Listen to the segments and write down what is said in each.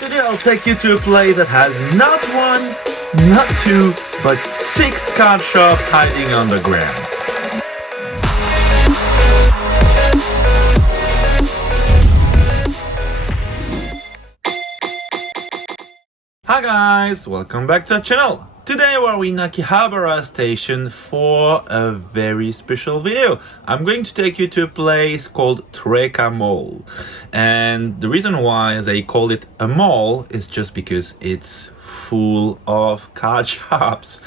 Today I'll take you to a place that has not one, not two, but 6 card shops hiding underground. Hi guys, welcome back to our channel. Today we're in Akihabara station for a very special video. I'm going to take you to a place called Toreca Mall. And the reason why they call it a mall is just because it's full of card shops.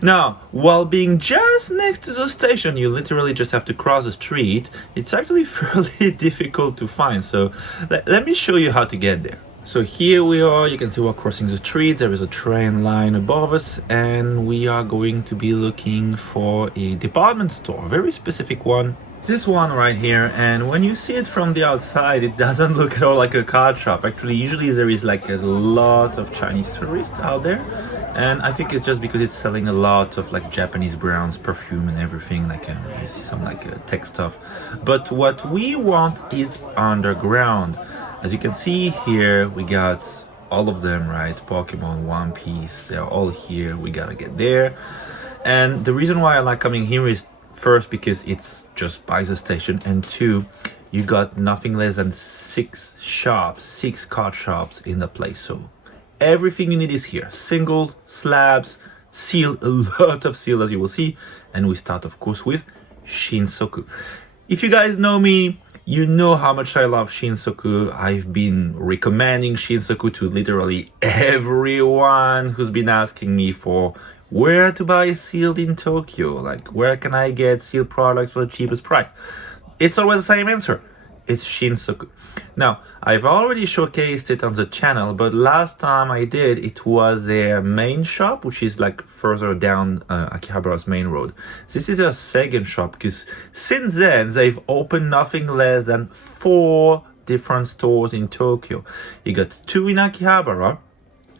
Now, while being just next to the station, you literally just have to cross the street. It's actually fairly difficult to find, so let me show you how to get there. So here we are, you can see we're crossing the street, there is a train line above us, and we are going to be looking for a department store, a very specific one. This one right here, and when you see it from the outside, it doesn't look at all like a card shop. Actually, usually there is like a lot of Chinese tourists out there, and I think it's just because it's selling a lot of like Japanese brands, perfume and everything, like you see some like tech stuff. But what we want is underground. As you can see here, we got all of them, right? Pokemon, One Piece, they're all here. We gotta get there. And the reason why I like coming here is first because it's just by the station, and two, you got nothing less than 6 shops, 6 card shops in the place. So everything you need is here. Single, slabs, seal, a lot of seal as you will see. And we start of course with Shinsoku. If you guys know me, you know how much I love Shinsoku. I've been recommending Shinsoku to literally everyone who's been asking me for where to buy sealed in Tokyo. Like, where can I get sealed products for the cheapest price? It's always the same answer. It's Shinsoku. Now, I've already showcased it on the channel, but last time I did, it was their main shop, which is like further down Akihabara's main road. This is their second shop, because since then, they've opened nothing less than 4 different stores in Tokyo. You got 2 in Akihabara,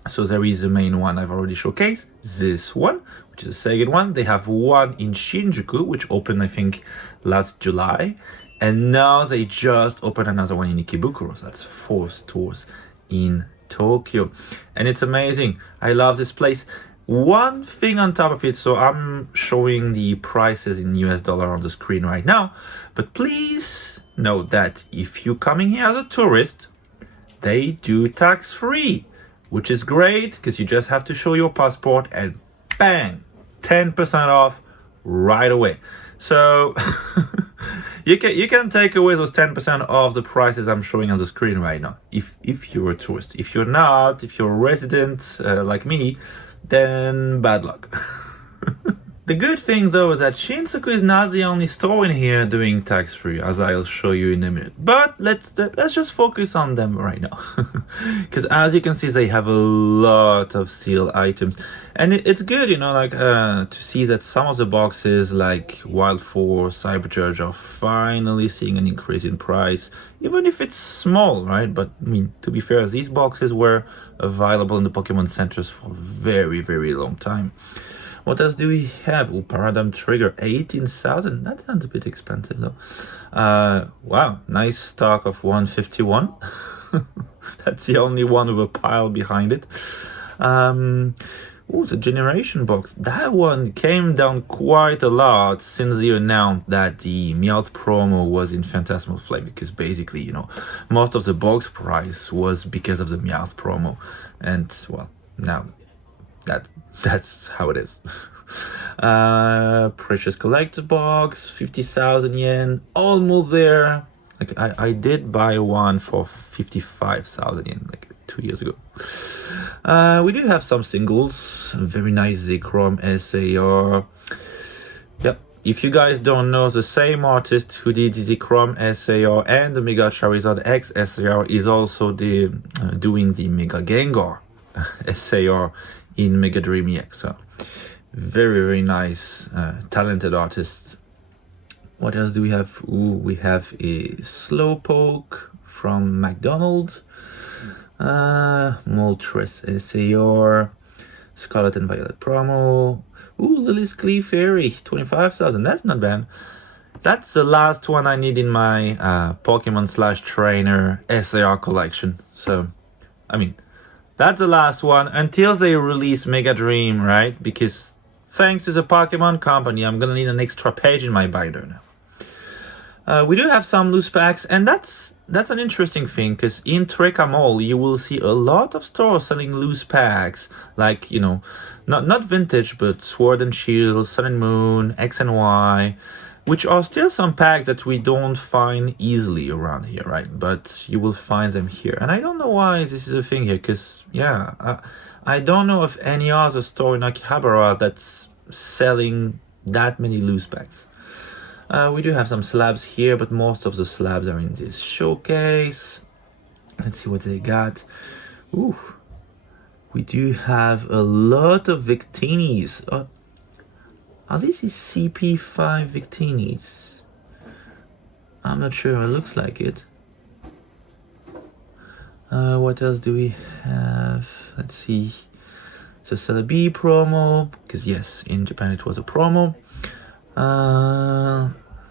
so there is the main one I've already showcased, this one, which is the second one. They have one in Shinjuku, which opened, I think, last July. And now they just opened another one in Ikebukuro. So that's 4 stores in Tokyo. And it's amazing. I love this place. One thing on top of it, so I'm showing the prices in US dollar on the screen right now. But please note that if you're coming here as a tourist, they do tax-free, which is great because you just have to show your passport and bang, 10% off right away. So you can take away those 10% off the prices I'm showing on the screen right now. If you're a tourist, if you're not, if you're a resident like me, then bad luck. The good thing though is that Shinsoku is not the only store in here doing tax-free, as I'll show you in a minute. But let's just focus on them right now, because as you can see, they have a lot of sealed items, and it's good, you know, like to see that some of the boxes, like Wild Force, Cybercharge, are finally seeing an increase in price, even if it's small, right? But I mean, to be fair, these boxes were available in the Pokemon centers for a very, very long time. What else do we have? Oh, Paradigm Trigger, 18,000. That sounds a bit expensive though. Wow, nice stock of 151. That's the only one with a pile behind it. Oh, the Generation box. That one came down quite a lot since they announced that the Meowth promo was in Phantasmal Flame, because basically, you know, most of the box price was because of the Meowth promo. And, well, now that's how it is. Precious Collector box, 50,000 yen, almost there. Like I did buy one for 55,000 yen like 2 years ago. We do have some singles, very nice Zekrom SAR. Yep, if you guys don't know, the same artist who did the Zekrom SAR and the Mega Charizard X SAR is also doing the Mega Gengar SAR in Mega Dream EX. So very, very nice, talented artist. What else do we have? Ooh, we have a Slowpoke from McDonald's, Moltres SAR, Scarlet and Violet promo. Ooh, Lily's Clefairy, 25,000. That's not bad. That's the last one I need in my Pokemon / Trainer SAR collection. So, I mean, That's the last one until they release Mega Dream, right? Because thanks to the Pokemon Company, I'm gonna need an extra page in my binder now. We do have some loose packs, and that's an interesting thing, because in Toreca Mall you will see a lot of stores selling loose packs, like, you know, not vintage, but Sword and Shield, Sun and Moon, X and Y, which are still some packs that we don't find easily around here, right? But you will find them here, and I don't know why this is a thing here, because yeah, I don't know of any other store in Akihabara that's selling that many loose packs. We do have some slabs here, but most of the slabs are in this showcase. Let's see what they got. Ooh, we do have a lot of Victinis. Are these CP5 Victinis? I'm not sure, it looks like it. What else do we have? Let's see. The Celebi promo, because yes, in Japan it was a promo.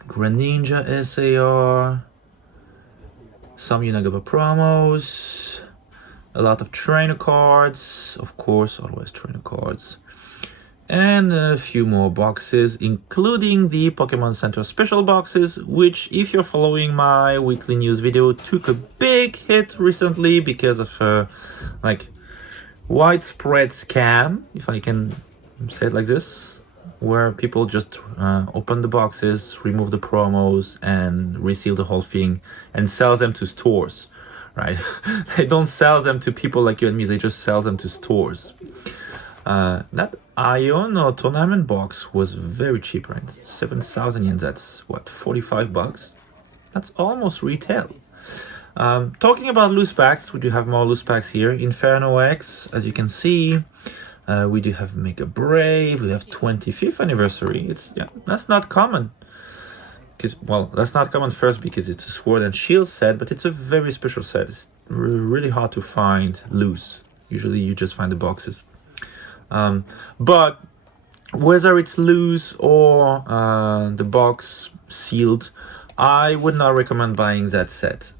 Greninja SAR, some Unagaba promos, a lot of trainer cards, of course, always trainer cards, and a few more boxes, including the Pokemon Center special boxes, which, if you're following my weekly news video, took a big hit recently because of like widespread scam, if I can say it like this, where people just open the boxes, remove the promos, and reseal the whole thing and sell them to stores, right? They don't sell them to people like you and me, they just sell them to stores. That Iono tournament box was very cheap, right? 7,000 yen, that's what, 45 bucks? That's almost retail. Talking about loose packs, we do have more loose packs here. Inferno X, as you can see. We do have Mega Brave, we have 25th anniversary. That's not common. That's not common first because it's a Sword and Shield set, but it's a very special set. It's really hard to find loose. Usually you just find the boxes. But whether it's loose or the box sealed, I would not recommend buying that set.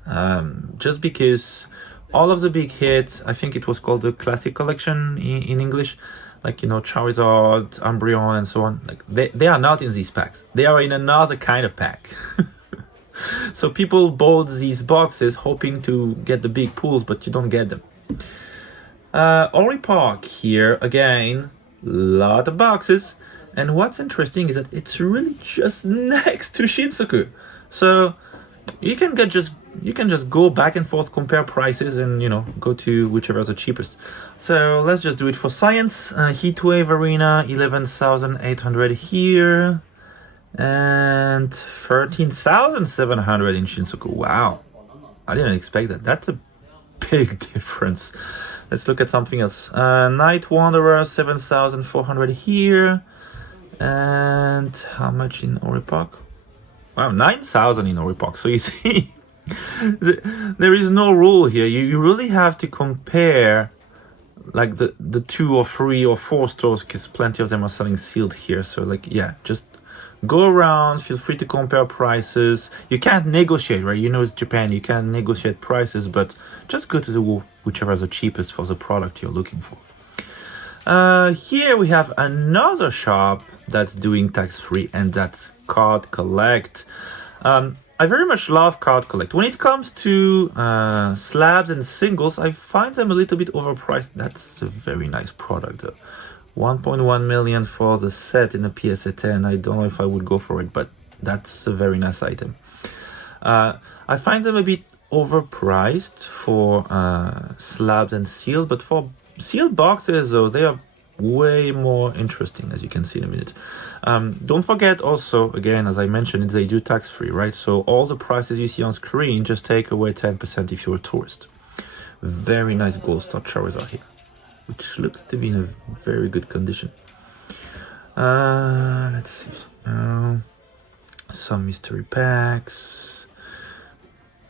Just because all of the big hits, I think it was called the Classic Collection in English, like, you know, Charizard, Umbreon, and so on. Like they are not in these packs. They are in another kind of pack. So people bought these boxes hoping to get the big pulls, but you don't get them. Ori Park here, again, lot of boxes. And what's interesting is that it's really just next to Shinsoku. So you can just go back and forth, compare prices, and, you know, go to whichever is the cheapest. So let's just do it for science. Heatwave Arena, 11,800 here, and 13,700 in Shinsoku. Wow, I didn't expect that. That's a big difference. Let's look at something else. Night Wanderer, 7,400 here, and how much in Ori Park? Wow, 9,000 in Ori Park. So you see, there is no rule here. You really have to compare like the 2 or 3 or 4 stores, because plenty of them are selling sealed here. So like, yeah, just go around, feel free to compare prices. You can't negotiate, right? You know, it's Japan, you can't negotiate prices, but just go to whichever is the cheapest for the product you're looking for. Here we have another shop that's doing tax-free, and that's Card Collect. I very much love Card Collect. When it comes to slabs and singles, I find them a little bit overpriced. That's a very nice product though. 1.1 million for the set in the PSA 10. I don't know if I would go for it, but that's a very nice item. I find them a bit overpriced for slabs and sealed, but for sealed boxes though, they are way more interesting, as you can see in a minute. Don't forget also, again, as I mentioned, they do tax-free, right? So all the prices you see on screen, just take away 10% if you're a tourist. Very nice Gold Star Charizard here, which looks to be in a very good condition. Let's see. Some mystery packs.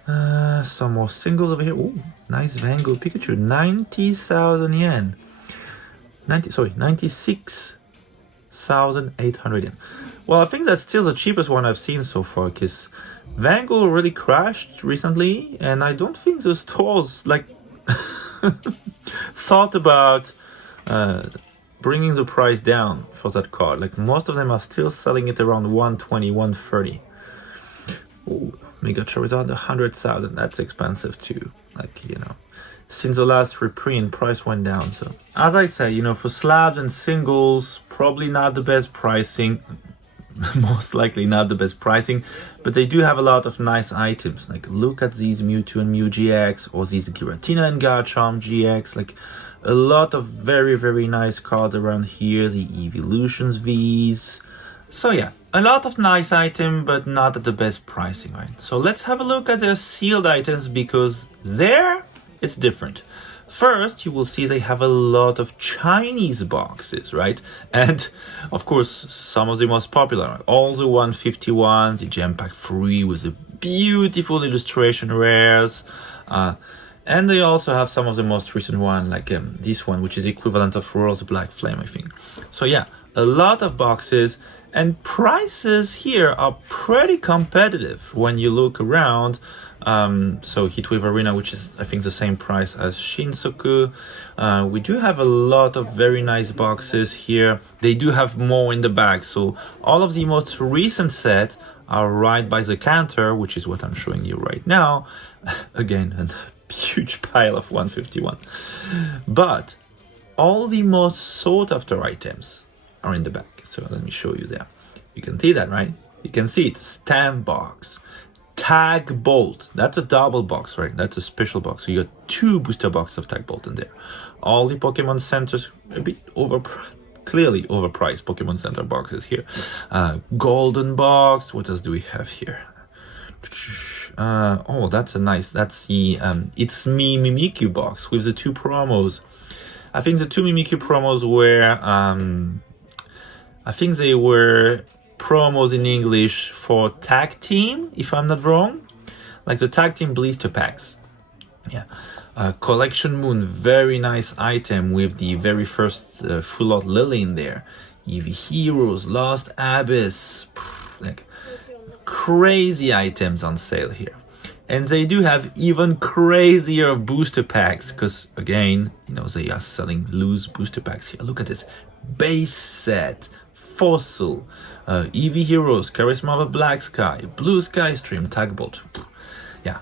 Some more singles over here. Ooh, nice Vanguard Pikachu. 90,000 yen. 96,800 yen. Well, I think that's still the cheapest one I've seen so far, because Vanguard really crashed recently, and I don't think the stores, like, thought about bringing the price down for that card. Like most of them are still selling it around 120, 130. Ooh, Mega Charizard 100,000. That's expensive too. Like, you know, since the last reprint, price went down. So as I say, you know, for slabs and singles, probably not the best pricing. Most likely not the best pricing, but they do have a lot of nice items. Like look at these Mewtwo and Mew GX, or these Giratina and Garchomp GX. Like a lot of very, very nice cards around here. The Evolutions Vs. So yeah, a lot of nice items, but not at the best pricing, right? So let's have a look at their sealed items, because there it's different. First, you will see they have a lot of Chinese boxes, right? And of course, some of the most popular, all the 151, the Gem Pack 3 with the beautiful illustration rares. And they also have some of the most recent one, like this one, which is equivalent of Royal's Black Flame, I think. So yeah, a lot of boxes, and prices here are pretty competitive when you look around. So Heatwave Arena, which is I think the same price as Shinsoku. We do have a lot of very nice boxes here. They do have more in the bag, so all of the most recent set are right by the counter, which is what I'm showing you right now. Again, a huge pile of 151. But all the most sought after items are in the bag. So let me show you there. You can see that, right? You can see it. Stamp box. Tag Bolt. That's a double box, right? That's a special box. So you got 2 booster boxes of Tag Bolt in there. All the Pokemon Centers, a bit clearly overpriced Pokemon Center boxes here. Golden box. What else do we have here? Oh, that's a nice. That's the It's Me Mimikyu box with the 2 promos. I think the 2 Mimikyu promos were I think they were promos in English for tag team, if I'm not wrong, like the tag team blister packs. Yeah, Collection Moon, very nice item with the very first full art Lily in there. Eevee Heroes, Lost Abyss, like crazy items on sale here. And they do have even crazier booster packs, because again, you know, they are selling loose booster packs here. Look at this base set. Fossil, Eevee Heroes, Charisma of a Black Sky, Blue Sky Stream, Tag Bolt. Yeah.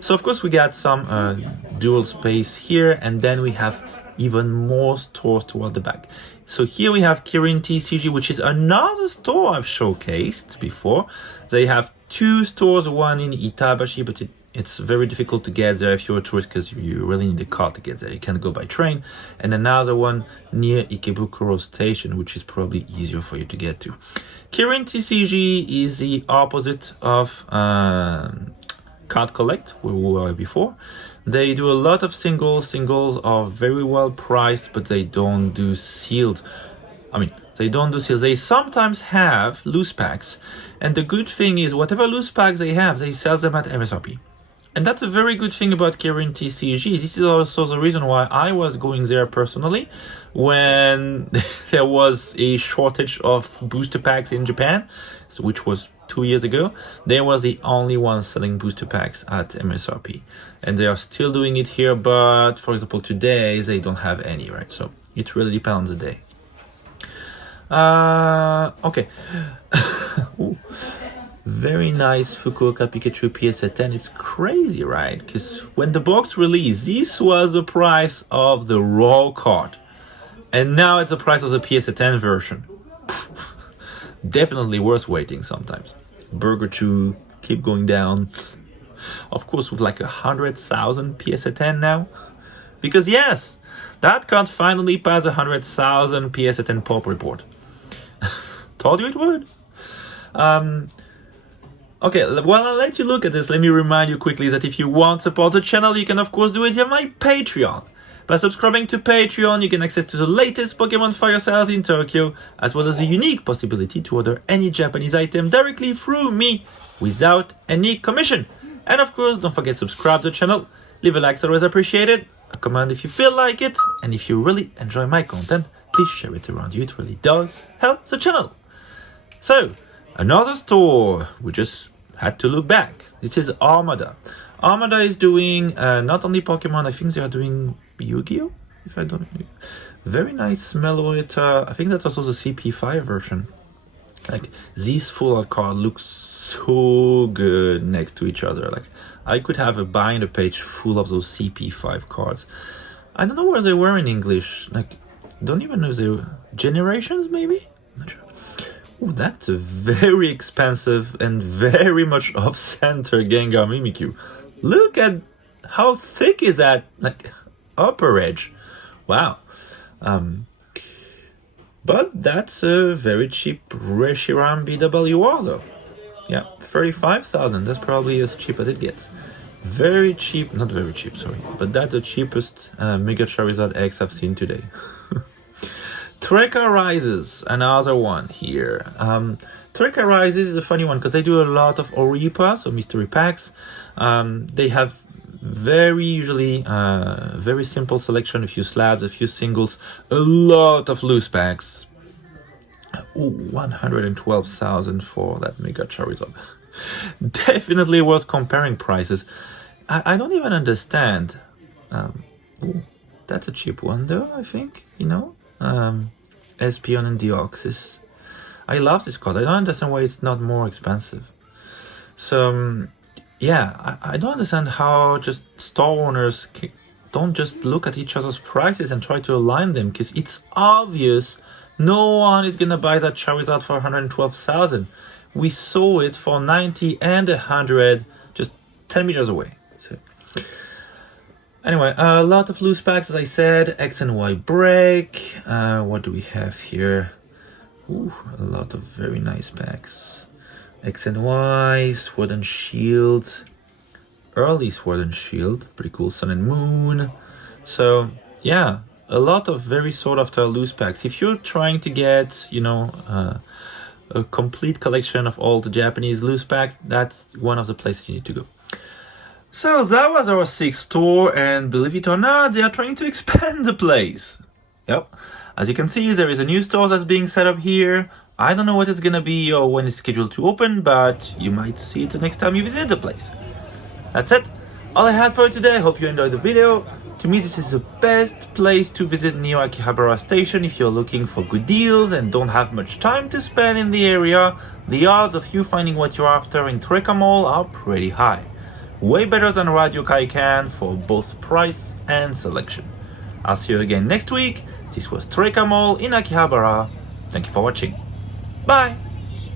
So of course we got some dual space here, and then we have even more stores toward the back. So here we have Kirin TCG, which is another store I've showcased before. They have 2 stores, one in Itabashi, but it's very difficult to get there if you're a tourist, because you really need a car to get there. You can't go by train. And another one near Ikebukuro Station, which is probably easier for you to get to. Kirin TCG is the opposite of Card Collect, where we were before. They do a lot of singles. Singles are very well priced, but they don't do sealed. They don't do seals. They sometimes have loose packs. And the good thing is, whatever loose packs they have, they sell them at MSRP. And that's a very good thing about Kirin TCG. This is also the reason why I was going there personally when there was a shortage of booster packs in Japan, which was 2 years ago. They were the only ones selling booster packs at MSRP. And they are still doing it here, but for example, today they don't have any, right? So it really depends on the day. Okay. Ooh. Very nice Fukuoka Pikachu PSA 10. It's crazy, right? Because when the box released, this was the price of the raw card. And now it's the price of the PSA 10 version. Definitely worth waiting sometimes. Burger 2, keep going down. Of course, with like 100,000 PSA 10 now. Because yes, that card finally passed 100,000 PSA 10 pop report. Told you it would. Okay, while I let you look at this, let me remind you quickly that if you want to support the channel, you can of course do it via my Patreon. By subscribing to Patreon, you can access to the latest Pokemon Fire sales in Tokyo, as well as the unique possibility to order any Japanese item directly through me, without any commission. And of course, don't forget to subscribe to the channel, leave a like, it's always appreciated, a comment if you feel like it, and if you really enjoy my content, please share it around you, it really does help the channel. So, another store, we just had to look back. This is Armada. Armada is doing not only Pokemon, I think they are doing Yu-Gi-Oh! If I don't. Very nice Meloetta. I think that's also the CP5 version. Like, these full art cards look so good next to each other. Like, I could have a binder page full of those CP5 cards. I don't know where they were in English. Like, don't even know if they were Generations, maybe? Not sure. Ooh, that's a very expensive and very much off-center Gengar Mimikyu. Look at how thick is that, like, upper edge. Wow. But that's a very cheap Reshiram BWR though. Yeah, 35,000. That's probably as cheap as it gets. Very cheap, not very cheap, sorry, but that's the cheapest Mega Charizard X I've seen today. Toreca Rises, another one here. Toreca Rises is a funny one because they do a lot of Oripa, so mystery packs. They have usually very simple selection, a few slabs, a few singles, a lot of loose packs. Ooh, 112,000 for that Mega Charizard. Definitely worth comparing prices. I don't even understand. Ooh, that's a cheap one though, I think, you know. Espeon and Deoxys. I love this card. I don't understand why it's not more expensive. So yeah, I don't understand how just store owners don't just look at each other's prices and try to align them, because it's obvious no one is gonna buy that Charizard for 112,000. We saw it for 90 and 100 just 10 meters away. So anyway, a lot of loose packs, as I said. X and Y break. What do we have here? Ooh, a lot of very nice packs. X and Y, Sword and Shield, early Sword and Shield, pretty cool. Sun and Moon. So yeah, a lot of very sought after loose packs. If you're trying to get, you know, a complete collection of all the Japanese loose packs, that's one of the places you need to go. So that was our 6th store, and believe it or not, they are trying to expand the place. Yep. As you can see, there is a new store that's being set up here. I don't know what it's gonna be or when it's scheduled to open, but you might see it the next time you visit the place. That's it. All I had for you today. Hope you enjoyed the video. To me, this is the best place to visit near Akihabara station if you're looking for good deals and don't have much time to spend in the area. The odds of you finding what you're after in Toreca Mall are pretty high. Way better than Radio Kaikan for both price and selection. I'll see you again next week. This was Toreca Mall in Akihabara. Thank you for watching. Bye!